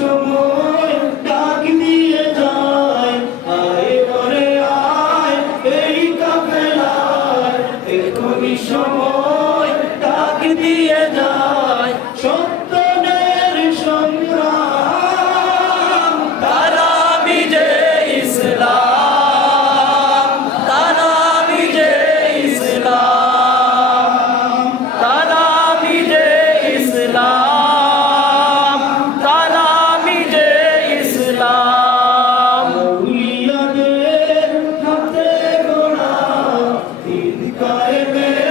সময় ডাক যায়। আয় করে আয় এই কাফেলায় এখনই সময়। हमारे में